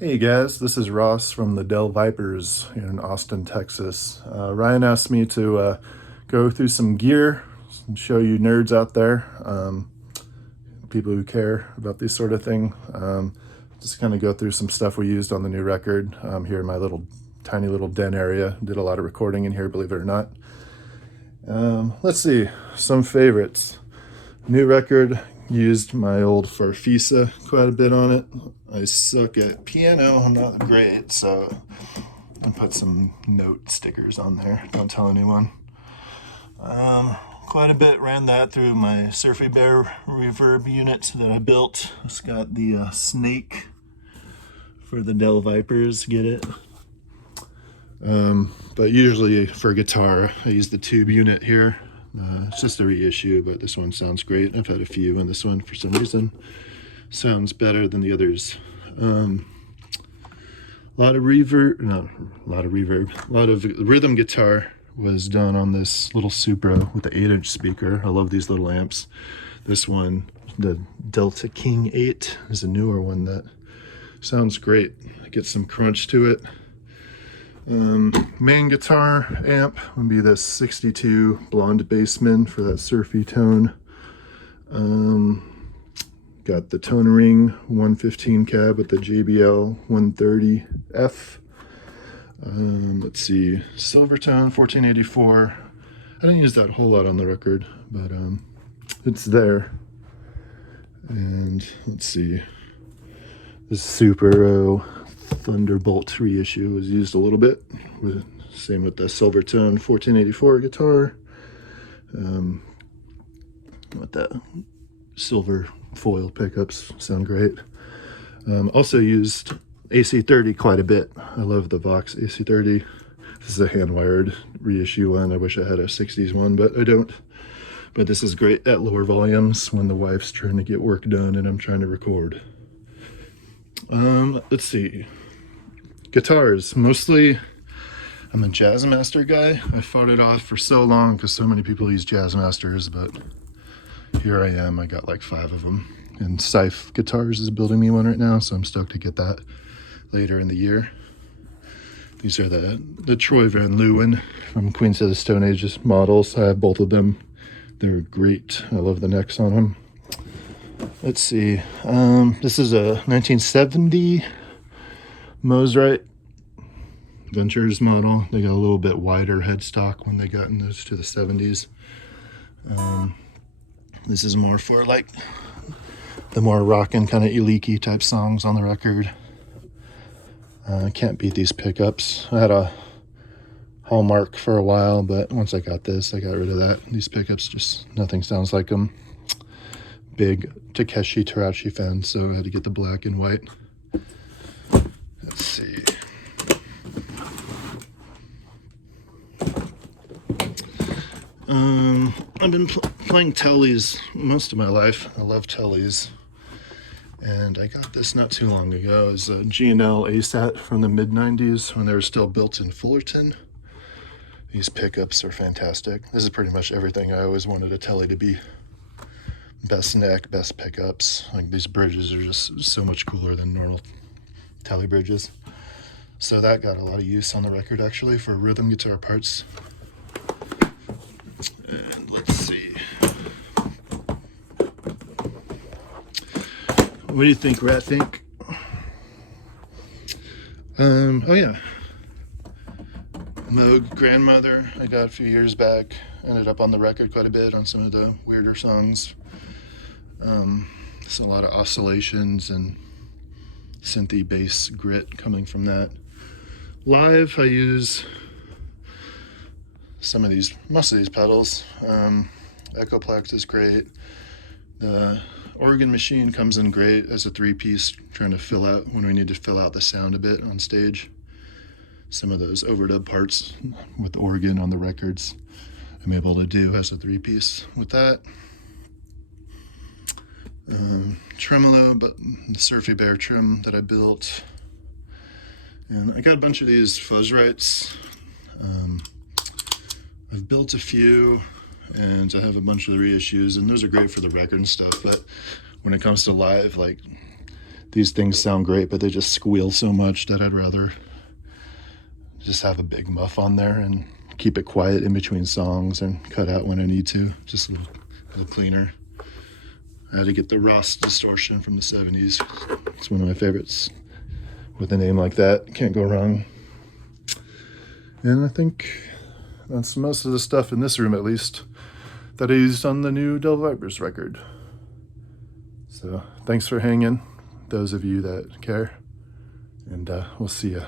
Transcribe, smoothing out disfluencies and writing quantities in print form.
Hey guys, this is Ross from the Dell Vipers here in Austin, Texas. Ryan asked me to go through some gear and show you nerds out there, people who care about this sort of thing. Just kind of go through some stuff we used on the new record here in my tiny little den area. Did a lot of recording in here, believe it or not. Let's see, some favorites. New record, used my old Farfisa quite a bit on it. I suck at piano, I'm not great, so I put some note stickers on there, don't tell anyone. Quite a bit ran that through my Surfy Bear reverb unit that I built. It's got the snake for the Dell Vipers, get it? But usually for guitar, I use the tube unit here. It's just a reissue, but this one sounds great. I've had a few, and this one, for some reason, sounds better than the others. A lot of rhythm guitar was done on this little Supra with the 8-inch speaker. I love these little amps. This one, the Delta King 8, is a newer one that sounds great. I get some crunch to it. Main guitar amp would be this 62 Blonde Bassman for that surfy tone. Got the Tone Ring 115 cab with the JBL 130F. Let's see, Silvertone 1484. I didn't use that a whole lot on the record, but it's there. And let's see, this Super Thunderbolt reissue was used a little bit. Same with the Silvertone 1484 guitar. With the silver foil pickups, sound great. Also used AC30 quite a bit. I love the Vox AC30. This is a hand-wired reissue one. I wish I had a 60s one, but I don't. But this is great at lower volumes when the wife's trying to get work done and I'm trying to record. Let's see. Guitars, mostly I'm a Jazzmaster guy. I fought it off for so long because so many people use Jazzmasters, but here I am. I got like 5 of them. And Scythe Guitars is building me one right now, so I'm stoked to get that later in the year. These are the Troy Van Leeuwen from Queens of the Stone Age models. I have both of them. They're great. I love the necks on them. Let's see. This is a 1970 Mosrite Ventures model. They got a little bit wider headstock when they got into the 70s. This is more for like the more rockin' kind of Eliki type songs on the record. Can't beat these pickups. I had a Hallmark for a while, but once I got this, I got rid of that. These pickups, just nothing sounds like them. Big Takeshi Tarachi fan, so I had to get the black and white. Let's see. I've been playing Tellys most of my life. I love Tellys. And I got this not too long ago. It's a G&L ASAT from the mid-90s when they were still built in Fullerton. These pickups are fantastic. This is pretty much everything I always wanted a Telly to be. Best neck, best pickups. Like, these bridges are just so much cooler than normal Telly bridges. So that got a lot of use on the record, actually, for rhythm guitar parts. And let's see. What do you think, Rat Think? Oh yeah. Moog Grandmother, I got a few years back. Ended up on the record quite a bit on some of the weirder songs. There's a lot of oscillations and synthy bass grit coming from that. Live, I use most of these pedals. Echoplex is great. The organ machine comes in great as a 3-piece, trying to fill out when we need to fill out the sound a bit on stage. Some of those overdub parts with the organ on the records I'm able to do as a 3-piece with that. Tremolo, but the Surfy Bear trim that I built. And I got a bunch of these Fuzzrights. I've built a few, and I have a bunch of the reissues, and those are great for the record and stuff, but when it comes to live, like, these things sound great, but they just squeal so much that I'd rather just have a big muff on there and keep it quiet in between songs and cut out when I need to. Just a little cleaner. I had to get the Ross distortion from the 70s. It's one of my favorites. With a name like that, can't go wrong. And I think that's most of the stuff in this room, at least, that I used on the new Del Vipers record. So thanks for hanging, those of you that care, and we'll see ya.